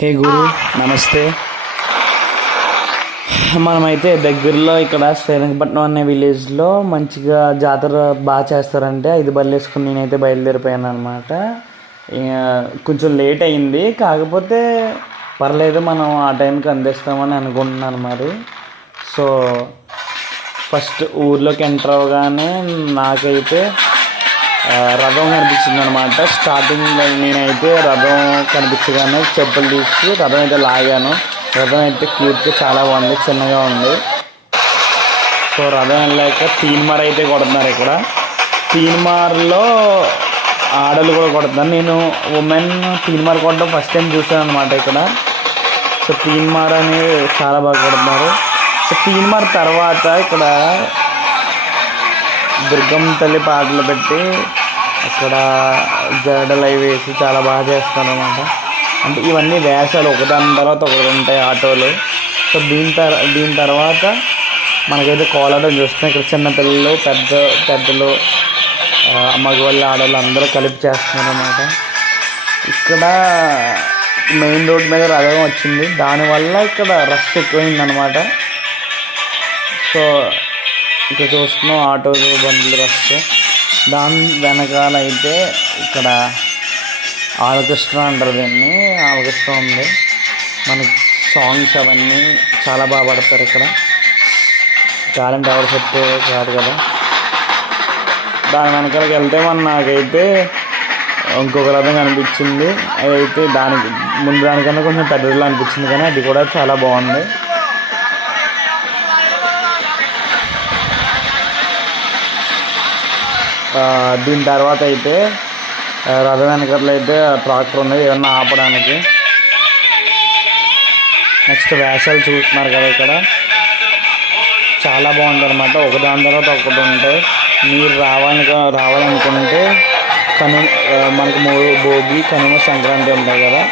హే గురు, నమస్తే. మనమైతే దగ్గరలో ఇక్కడ శ్రీరంగపట్నం అనే విలేజ్లో మంచిగా జాతర బాగా చేస్తారంటే 5 బళ్ళు వేసుకుని నేనైతే బయలుదేరిపోయాను అనమాట. కొంచెం లేట్ అయింది, కాకపోతే పర్లేదు, మనం ఆ టైంకి అందిస్తామని అనుకుంటున్నాను మరి. సో ఫస్ట్ ఊర్లోకి ఎంటర్ అవ్వగానే నాకైతే రథం కనిపించింది అనమాట. స్టార్టింగ్లో నేనైతే రథం కనిపించగానే చెప్పులు తీసి రథం అయితే లాగాను. రథం అయితే క్యూట్గా చాలా బాగుంది, చిన్నగా ఉంది. సో రథం వెళ్ళాక తీన్మార్ అయితే కొడుతున్నారు. ఇక్కడ తీన్మార్లో ఆడలు కూడా కొడుతున్నారు. నేను ఉమెన్ తీన్మార్ కొట్టడం ఫస్ట్ టైం చూసాను అనమాట ఇక్కడ. సో తీన్మార్ అనేది చాలా బాగా కొడుతున్నారు. సో తీన్మార్ తర్వాత ఇక్కడ దుర్గమ్మ తల్లి పాటలు పెట్టి అక్కడ జడలు అవి వేసి చాలా బాగా చేస్తారు అనమాట. అంటే ఇవన్నీ వేషాలు, ఒకదాని తర్వాత ఒకటి ఉంటాయి ఆటోలు. సో దీని తర్వాత మనకైతే కోలాటం చూస్తున్నాం. ఇక్కడ చిన్న పిల్లలు, పెద్దలు, మగవాళ్ళు, ఆడవాళ్ళు అందరూ కలిపి చేస్తున్నారు అన్నమాట. ఇక్కడ మెయిన్ రోడ్ మీద రథం వచ్చింది, దానివల్ల ఇక్కడ రష్ ఎక్కువైందనమాట. సో ఇక్కడ చూస్తున్నాం ఆటోలు, బండ్లు రష్. దాని వెనకాల అయితే ఇక్కడ ఆర్కెస్ట్రా అంటారు దీన్ని, ఆర్కెస్ట్రా ఉంది. మనకి సాంగ్స్ అవన్నీ చాలా బాగా పడతారు ఇక్కడ. టాలెంట్ ఎవరు సెట్ కాదు కదా. దాని వెనకాలకి వెళ్తే నాకైతే ఇంకొక రథం కనిపించింది. అదైతే ముందు దానికన్నా కొంచెం పెద్దదిలో అనిపించింది, కానీ అది కూడా చాలా బాగుంది. దీని తర్వాత అయితే రథం వెనకట్లో అయితే ట్రాక్టర్ ఉంది ఏమన్నా ఆపడానికి. నెక్స్ట్ వేషాలు చూస్తున్నారు కదా, ఇక్కడ చాలా బాగుంది అనమాట. ఒకదాని తర్వాత ఒకటి ఉంటాయి. మీరు రావాలనుకుంటే మనకు భోగి, కనుమ, సంక్రాంతి ఉంటాయి కదా.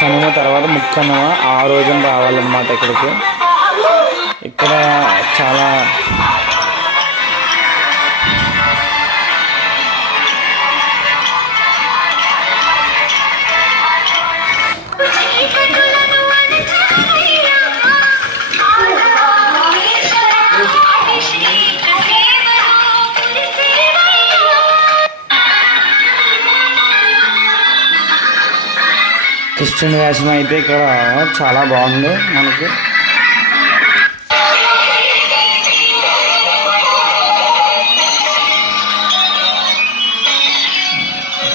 కనుమ తర్వాత ముక్కనుమ, ఆ రోజున రావాలన్నమాట ఇక్కడికి. ఇక్కడ చాలా క్రిస్టియన్ వేషం అయితే ఇక్కడ చాలా బాగుంది మనకి.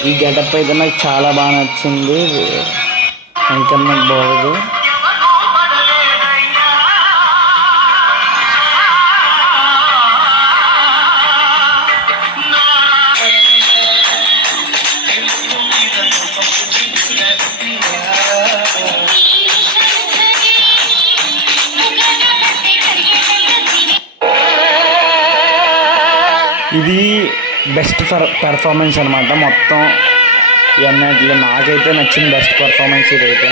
ఈ గెటప్ అయితే నాకు చాలా బాగా నచ్చింది, ఇంకా నాకు బాగుంది. ఇది బెస్ట్ పెర్ఫార్మెన్స్ అనమాట. మొత్తం అన్నిటిలో నాకైతే నచ్చిన బెస్ట్ పెర్ఫార్మెన్స్ ఇదైతే.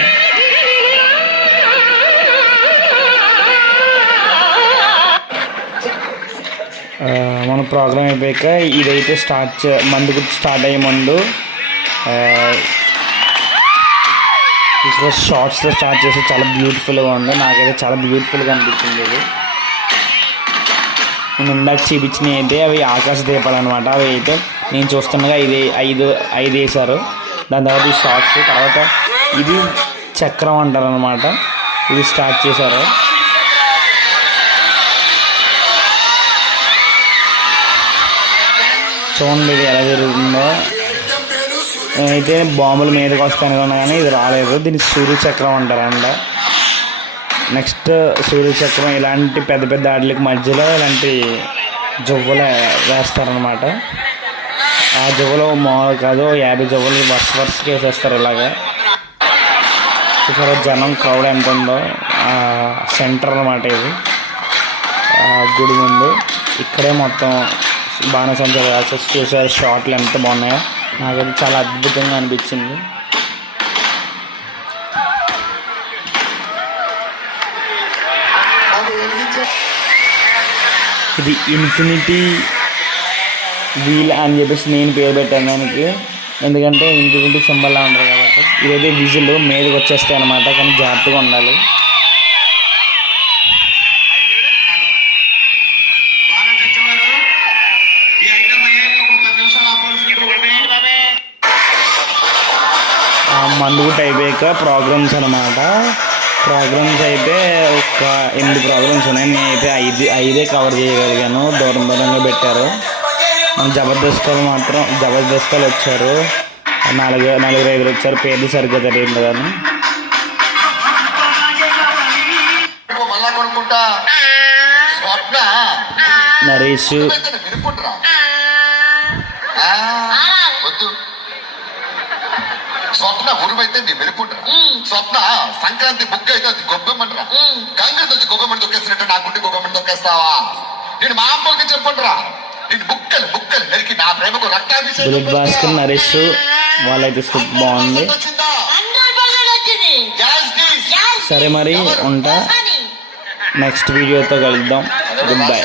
మన ప్రోగ్రామ్ అయిపోయాక ఇదైతే మందుకు స్టార్ట్ అయ్యే ముందు షార్ట్స్తో స్టార్ట్ చేసి చాలా బ్యూటిఫుల్గా ఉంది. నాకైతే చాలా బ్యూటిఫుల్గా అనిపించింది ఇది. నేను ఇందాక చూపించినవి అయితే అవి ఆకాశ దీపాలు అనమాట. అవి అయితే నేను చూస్తుండగా ఐదు వేశారు. దాని తర్వాత ఈ షార్ట్స్, తర్వాత ఇది చక్రం అంటారు అనమాట, ఇది స్టార్ట్ చేశారు. చూడండి ఇది ఎలా జరుగుతుందో. నేనైతే బాంబుల మీదకి వస్తాను అనుకున్నా, కానీ ఇది రాలేదు. దీన్ని సూర్యచక్రం అంటారంట. నెక్స్ట్ సూర్యచక్రం ఇలాంటి పెద్ద పెద్ద ఆటలకి మధ్యలో ఇలాంటి జవ్వులు వేస్తారనమాట. ఆ జవ్వులు మామూలు కాదు, 50 జవ్వులు వరుసకి వేసేస్తారు ఇలాగా. చూసారా జనం క్రౌడ్ ఎంత ఉందో. సెంటర్ అనమాట ఇది, గుడి ముందు. ఇక్కడే మొత్తం బాణసంచాలు వేసేసి చూసారు. షాట్లు ఎంత బాగున్నాయో, నాకైతే చాలా అద్భుతంగా అనిపించింది. ఇది ఇన్ఫినిటీ వీల్ అని చెప్పేసి నేను పేరు పెట్టాను దానికి. ఎందుకంటే ఇంటి సింబల్లా ఉంటుంది కాబట్టి. ఇదైతే విజిల్ మీదకి వచ్చేస్తాయి అనమాట, కానీ జాగ్రత్తగా ఉండాలి. మందు కూడా అయిపోయాక ప్రోగ్రామ్స్ అనమాట. ప్రోగ్రామ్స్ అయితే ఒక 8 ప్రోగ్రామ్స్ ఉన్నాయి. నేనైతే 5 కవర్ చేయగలిగాను. దూరంగా పెట్టారు. మన జబర్దస్త్ వాళ్ళు వచ్చారు. 4-5 వచ్చారు. పేర్లు సరిగ్గా తెలియదు కానీ. నరేష్ స్వప్న ఉరుమైతే నీ మెరుపుంటరా. స్వప్న సంక్రాంతి బుక్ అయితే అది గొబ్బెమ్మనరా. కాంగ్రెస్ వచ్చి గొబ్బెమ్మని తొక్కేసినట్టు నా గుండె గొబ్బెమ్మని తొక్కేస్తావా? నేను మా అమ్మకి చెప్పండిరా. నేను బుక్కలు నరికి నా ప్రేమకు రక్తాభిషేకం. బుల్లెట్ భాస్కర్, నరేష్ వాళ్ళైతే స్క్రిప్ట్ బాగుంది. సరే మరి ఉంటా, నెక్స్ట్ వీడియోతో కలుద్దాం. Good bye.